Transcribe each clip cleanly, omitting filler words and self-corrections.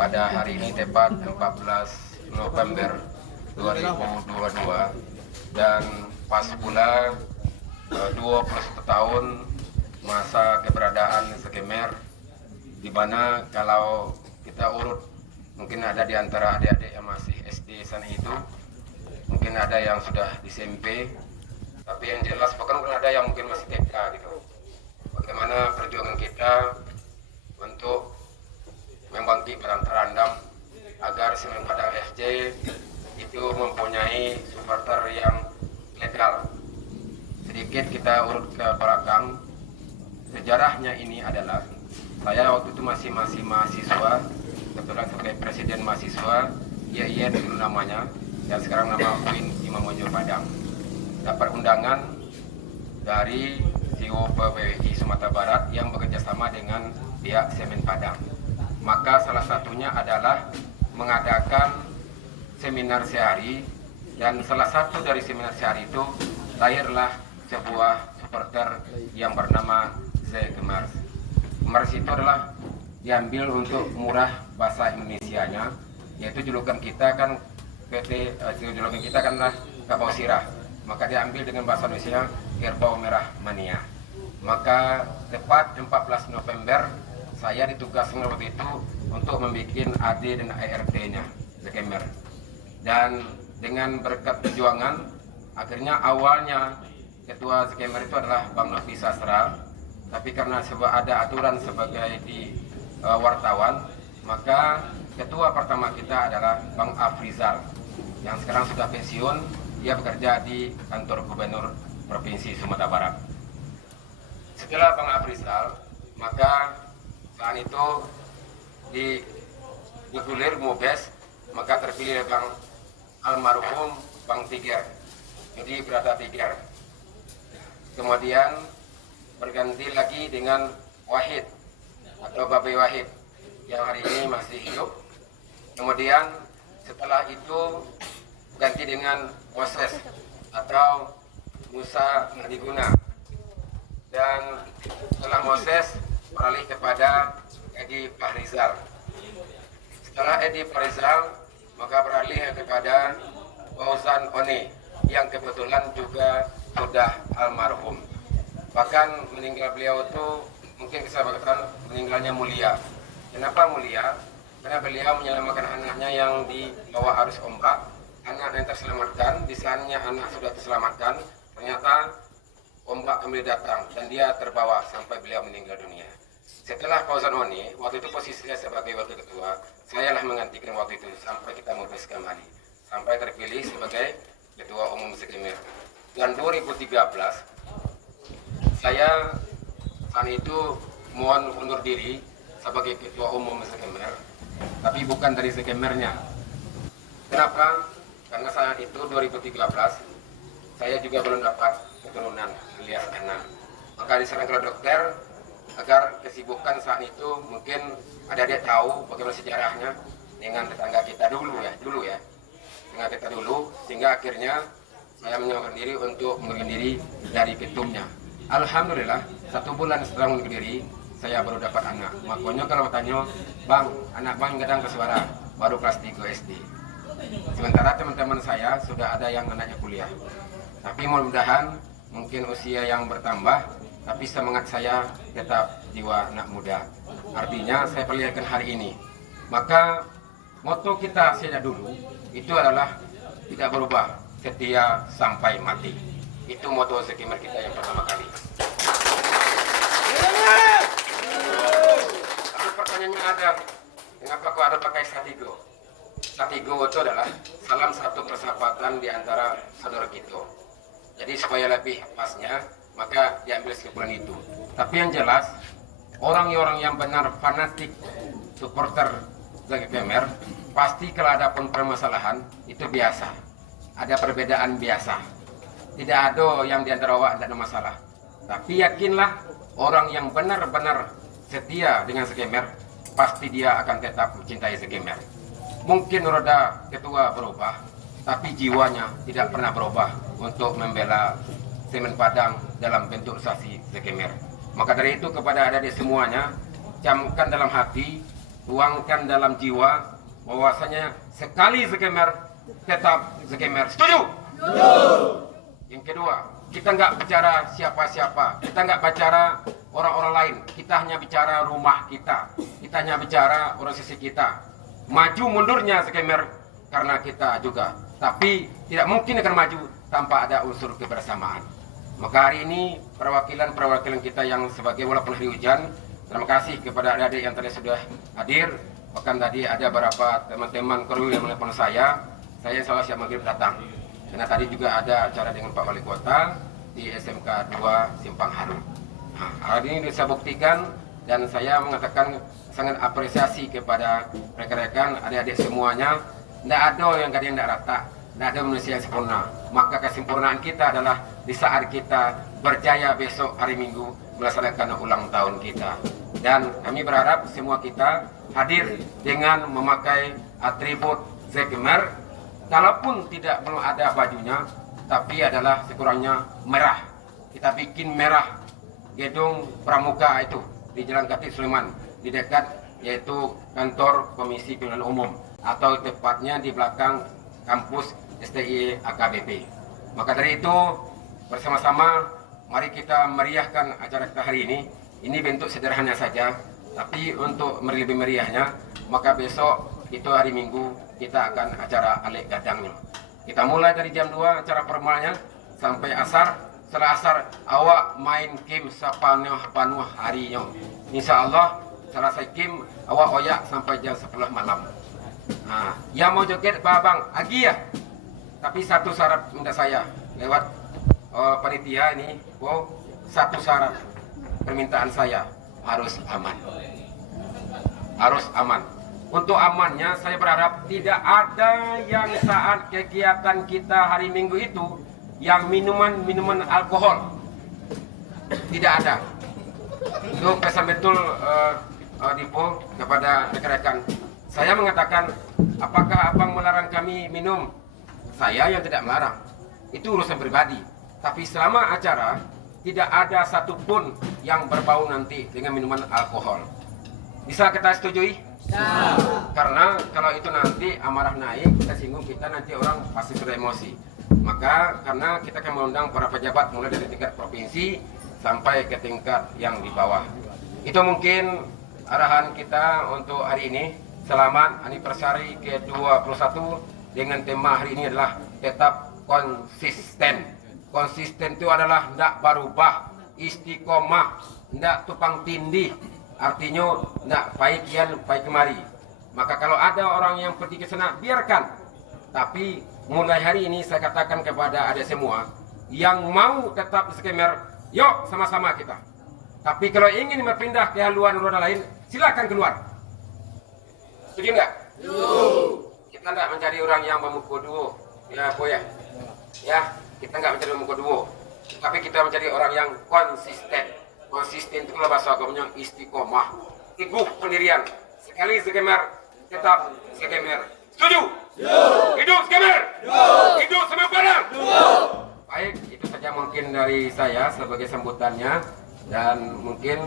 pada hari ini tepat 14 November 2022 dan pas pula 21 tahun masa keberadaan Sekemer, di mana kalau kita urut mungkin ada di antara adik-adik yang masih SD sana itu, mungkin ada yang sudah di SMP, tapi yang jelas bahkan ada yang mungkin masih TK gitu. Bagaimana perjuangan kita untuk membangkitkan terandam agar Semen Padang FC itu mempunyai supporter yang legal. Sedikit kita urut ke belakang, sejarahnya ini adalah saya waktu itu masih mahasiswa, kebetulan sebagai presiden mahasiswa, iya dulu namanya, dan sekarang nama UIN Imam Bonjol Padang. Dapat undangan dari CEO PBWI Sumatera Barat yang bekerja sama dengan pihak Semen Padang. Maka salah satunya adalah mengadakan seminar sehari, dan salah satu dari seminar sehari itu lahirlah sebuah supporter yang bernama Sekemer. Mars itu adalah diambil untuk murah bahasa Indonesianya, yaitu julukan kita kan julukan kita kan Kerbau Sirah, maka diambil dengan bahasa Indonesia Kerbau Merah Mania. Maka tepat 14 November saya ditugaskan waktu itu untuk membuat AD dan ART-nya Sekemer. Dan dengan berkat perjuangan, akhirnya awalnya ketua Sekemer itu adalah Bang Novi Sastra, tapi karena ada aturan sebagai di wartawan, maka ketua pertama kita adalah Bang Afrizal yang sekarang sudah pensiun. Dia bekerja di kantor gubernur Provinsi Sumatera Barat. Setelah Bang Afrizal, maka saat itu digulir Mubes, maka terpilih Bang almarhum Bang Tiger, jadi Brata Tiger. Kemudian berganti lagi dengan Wahid atau Babe Wahid yang hari ini masih hidup. Kemudian setelah itu ganti dengan Moses atau Musa Nadiguna, dan setelah Moses beralih kepada Edi Fahrizal. Setelah Edi Fahrizal maka beralih kepada Fauzan One yang kebetulan juga sudah almarhum. Bahkan meninggal beliau itu mungkin bisa dikatakan meninggalnya mulia. Kenapa mulia? Karena beliau menyelamatkan anaknya yang di bawah arus ombak. Anak yang terselamatkan, di sananya anak sudah terselamatkan, ternyata ombak kembali datang dan dia terbawa sampai beliau meninggal dunia. Setelah Fauzan One, waktu itu posisinya sebagai wakil ketua, saya lah menggantikan waktu itu sampai kita Mubes kembali, sampai terpilih sebagai ketua umum Sekemer. Dan 2013 saya saat itu mohon undur diri sebagai ketua umum Sekemer, tapi bukan dari Sekemernya. Kenapa? Karena saat itu 2013 saya juga belum dapat keturunan alias anak. Maka disarankan oleh dokter agar kesibukan saat itu mungkin ada dia tahu bagaimana sejarahnya dengan tetangga kita dulu ya, dengan kita dulu, sehingga akhirnya saya menyatakan diri untuk mengundurkan diri dari ketumnya. Alhamdulillah 1 bulan setelah mengundurkan diri saya baru dapat anak. Makanya kalau tanya, Bang, anak Bang kadang kesuara baru kelas 3 SD. Sementara teman-teman saya sudah ada yang anaknya kuliah. Tapi mudah-mudahan mungkin usia yang bertambah, tapi semangat saya tetap jiwa anak muda. Artinya saya perlihatkan hari ini. Maka moto kita sejak dulu itu adalah tidak berubah, setia sampai mati. Itu moto Sekemer kita yang pertama kali. Lalu pertanyaannya ada, kenapa kok ada pakai Satigo? Satigo itu adalah salam satu persahabatan di antara saudara kita. Jadi supaya lebih pasnya, maka diambil kesimpulan itu. Tapi yang jelas, orang-orang yang benar fanatik supporter Sekemer, pasti kalau ada pun permasalahan, itu biasa. Ada perbedaan biasa. Tidak ada yang di antara awak tidak ada masalah. Tapi yakinlah, orang yang benar-benar setia dengan Sekemer, pasti dia akan tetap mencintai Sekemer. Mungkin roda ketua berubah, tapi jiwanya tidak pernah berubah untuk membela Semen Padang dalam bentuk saksi Sekemer. Maka dari itu kepada adik-adik semuanya, camkan dalam hati tuangkan dalam jiwa bahwasanya sekali Zekemer tetap Zekemer. Setuju? Yang kedua, kita nggak bicara siapa-siapa, kita nggak bicara orang-orang lain, kita hanya bicara rumah kita hanya bicara organisasi kita. Maju mundurnya Zekemer karena kita juga, tapi tidak mungkin akan maju tanpa ada unsur kebersamaan. Maka hari ini perwakilan kita yang sebagai walaupun hari hujan, terima kasih kepada adik-adik yang tadi sudah hadir. Bahkan tadi ada beberapa teman-teman kru yang menelpon saya salah siap maghrib datang. Karena tadi juga ada acara dengan Pak Wali Kota di SMK 2 Simpang Harum. Nah, hari ini bisa buktikan dan saya mengatakan sangat apresiasi kepada rekan-rekan adik-adik semuanya. Tidak ada yang kadang tidak rata, tidak ada manusia yang sempurna. Maka kesempurnaan kita adalah di saat kita berjaya besok hari Minggu melaksanakan ulang tahun kita. Dan kami berharap semua kita hadir dengan memakai atribut Zekemer. Kalaupun belum ada bajunya, tapi adalah sekurangnya merah. Kita bikin merah gedung Pramuka itu di Jalan Khatib Sulaiman, di dekat yaitu kantor Komisi Pemilihan Umum, atau tepatnya di belakang kampus STI AKBP. Maka dari itu bersama-sama mari kita meriahkan acara kita hari ini. Ini bentuk sederhana saja, tapi untuk lebih meriahnya, maka besok itu hari Minggu kita akan acara Alek Gadangnya. Kita mulai dari jam 2 acara formalnya sampai asar. Setelah asar awak main game sepanuh harinya. Insya Allah selesai game awak oyak sampai jam 10 malam. Nah, yang mau joget babang agi ya. Tapi satu syarat minta saya lewat panitia ini, satu syarat permintaan saya harus aman. Harus aman. Untuk amannya saya berharap tidak ada yang saat kegiatan kita hari Minggu itu yang minuman alkohol. Tidak ada. Itu pesan betul Dipo kepada rekan-rekan. Saya mengatakan, apakah abang melarang kami minum? Saya yang tidak melarang. Itu urusan pribadi. Tapi selama acara tidak ada satupun yang berbau nanti dengan minuman alkohol. Bisa kita setujui? Ya. Karena kalau itu nanti amarah naik, kita singgung, kita nanti orang pasti sudah emosi. Maka karena kita akan mengundang para pejabat mulai dari tingkat provinsi sampai ke tingkat yang di bawah. Itu mungkin arahan kita untuk hari ini. Selamat anniversary ke-21 dengan tema hari ini adalah tetap konsisten. Konsisten itu adalah tidak berubah, istiqomah, tidak tupang tindih. Artinya tidak baik kian, baik kemari. Maka kalau ada orang yang pergi ke sana, biarkan. Tapi mulai hari ini saya katakan kepada adik semua yang mau tetap di Zekemer, yuk sama-sama kita. Tapi kalau ingin berpindah ke haluan roda lain, silakan keluar. Setuju nggak? Kita tidak mencari orang yang memukul duo, ya boya. Ya, kita nggak mencari memukul duo. Tapi kita mencari orang yang konsisten. Konsisten itu kalau bahasa agamanya istiqomah, teguh pendirian. Sekali Zekemer, tetap Zekemer. Setuju? Hidup Zekemer! Hidup semua barang! Baik, itu saja mungkin dari saya sebagai sambutannya. Dan mungkin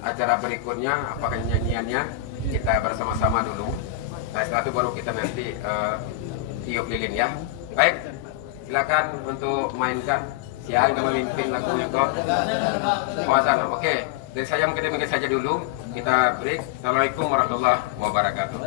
acara berikutnya, apakah nyanyiannya, kita bersama-sama dulu. Nah, setelah itu baru kita nanti tiup lilin ya. Baik, silakan untuk mainkan. Siapa yang memimpin lagunya kok? Muazan, oke. Dari saya mungkin saja dulu. Kita break. Assalamualaikum warahmatullahi wabarakatuh.